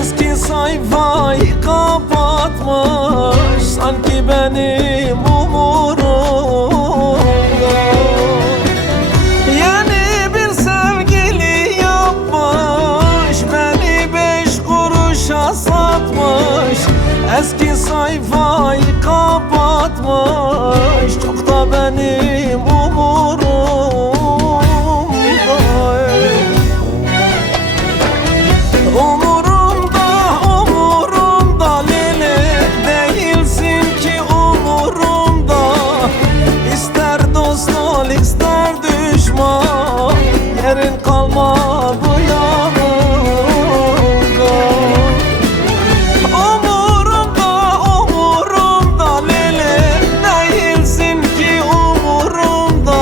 Eski sayfayı kapatmış, sanki benim umurumda. Yeni bir sevgili yapmış, beni 5 kuruşa satmış. Eski sayfayı kapatmış, çok da benim umurumda. Umurumda lele, değilsin ki umurumda. İster dost ol ister düşman, yerin kalmadı yanımda. Umurumda lele, değilsin ki umurumda.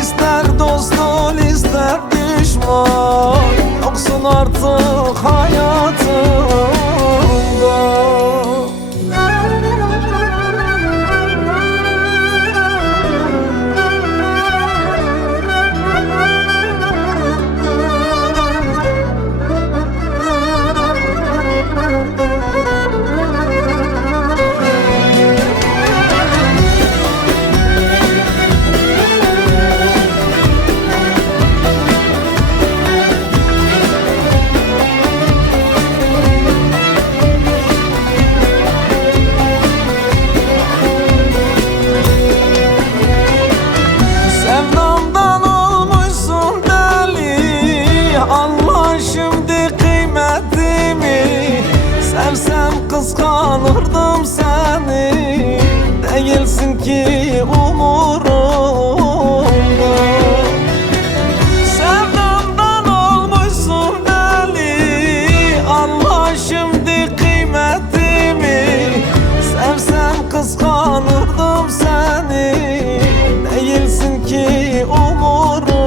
İster dost ol ister düşman, yoksun artık hayatımda. Anla şimdi kıymetimi, sevsem kıskanırdım seni. Değilsin ki umurumda. Sevdamdan olmuşsun deli, anla şimdi kıymetimi, sevsem kıskanırdım seni. Değilsin ki umurumda.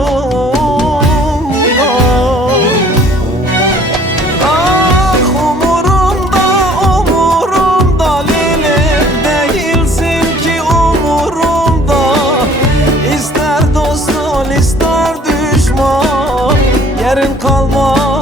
Yerin kalmaz